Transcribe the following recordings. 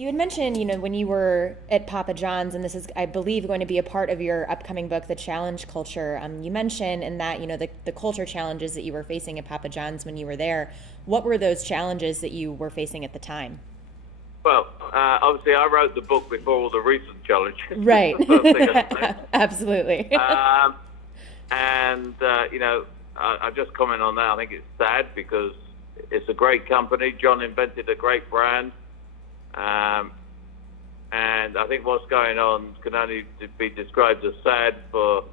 You had mentioned, when you were at Papa John's, and this is, I believe, going to be a part of your upcoming book, The Challenge Culture. You mentioned in that, the culture challenges that you were facing at Papa John's when you were there. What were those challenges that you were facing at the time? Well, obviously, I wrote the book before all the recent challenges. Right. First thing I'd say. Absolutely. I just comment on that. I think it's sad because it's a great company. John invented a great brand. And I think what's going on can only be described as sad for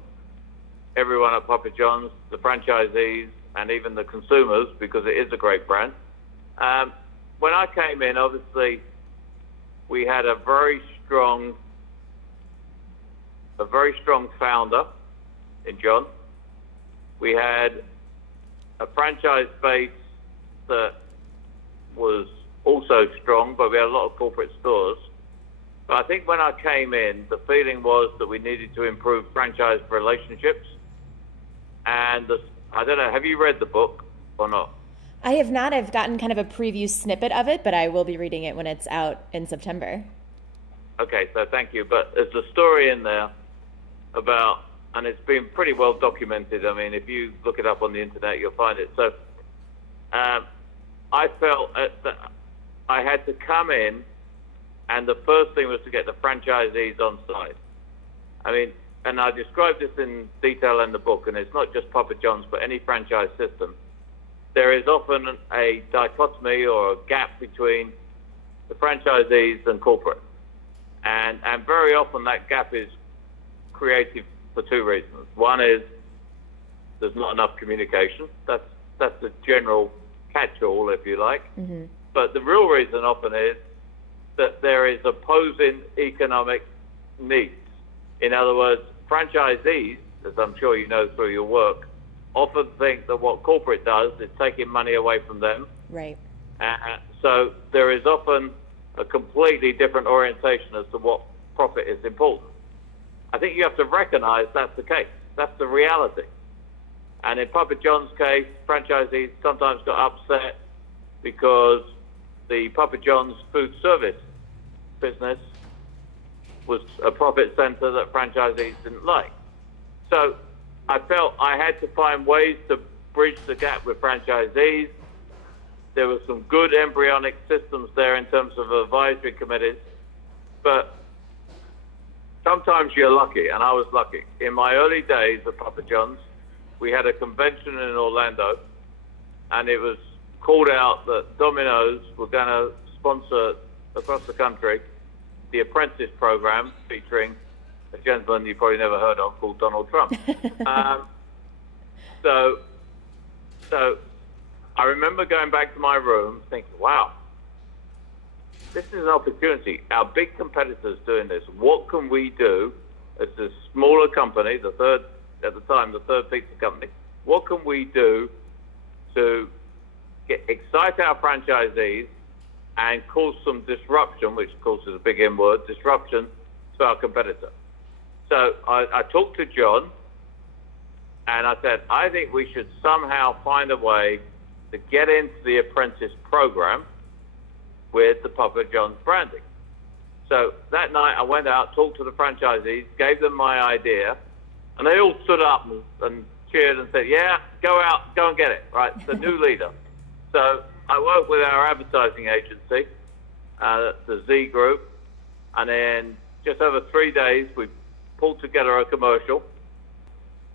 everyone at Papa John's, the franchisees, and even the consumers, because it is a great brand. When I came in, obviously, we had a very strong founder in John. We had a franchise base that was also strong, but we had a lot of corporate stores. But I think when I came in, the feeling was that we needed to improve franchise relationships. And I don't know, have you read the book or not? I have not. I've gotten kind of a preview snippet of it, but I will be reading it when it's out in September. Okay, so thank you. But there's a story in there about, and it's been pretty well documented. I mean, if you look it up on the internet, you'll find it. So I felt that I had to come in, and the first thing was to get the franchisees on side. I mean, and I describe this in detail in the book, and it's not just Papa John's, but any franchise system. There is often a dichotomy or a gap between the franchisees and corporate. And very often that gap is created for two reasons. One is there's not enough communication. That's the general catch-all, if you like. Mm-hmm. But the real reason often is that there is opposing economic needs. In other words, franchisees, as I'm sure you know through your work, often think that what corporate does is taking money away from them. Right. So there is often a completely different orientation as to what profit is important. I think you have to recognize that's the case. That's the reality. And in Papa John's case, franchisees sometimes got upset because the Papa John's food service business was a profit center that franchisees didn't like. So I felt I had to find ways to bridge the gap with franchisees. There were some good embryonic systems there in terms of advisory committees, but sometimes you're lucky, and I was lucky. In my early days at Papa John's, we had a convention in Orlando, and it was called out that Domino's were going to sponsor across the country the apprentice program featuring a gentleman you probably never heard of called Donald Trump. So I remember going back to my room thinking, wow, this is an opportunity. Our big competitors doing this. What can we do as a smaller company, the third pizza company, what can we do to excite our franchisees and cause some disruption, which of course is a big M word, disruption to our competitor? So I talked to John, and I said, I think we should somehow find a way to get into the apprentice program with the Papa John's branding. So that night I went out, talked to the franchisees, gave them my idea, and they all stood up and cheered and said, yeah, go out, go and get it, right? The new leader. So I worked with our advertising agency, the Z Group, and then just over 3 days we pulled together a commercial.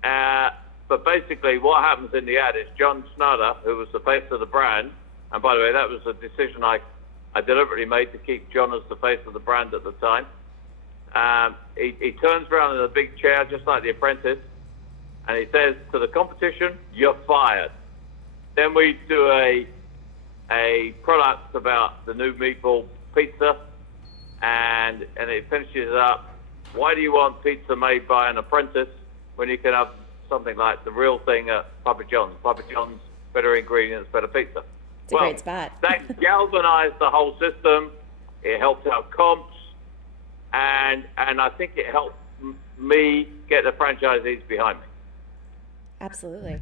But basically what happens in the ad is John Snyder, who was the face of the brand, and by the way, that was a decision I deliberately made to keep John as the face of the brand at the time. He turns around in a big chair, just like The Apprentice, and he says to the competition, you're fired. Then we do a product about the new meatball pizza, and it finishes up, why do you want pizza made by an apprentice when you can have something like the real thing at Papa John's? Papa John's, better ingredients, better pizza. It's a great spot. That galvanized the whole system. It helped our comps, and I think it helped me get the franchisees behind me. Absolutely.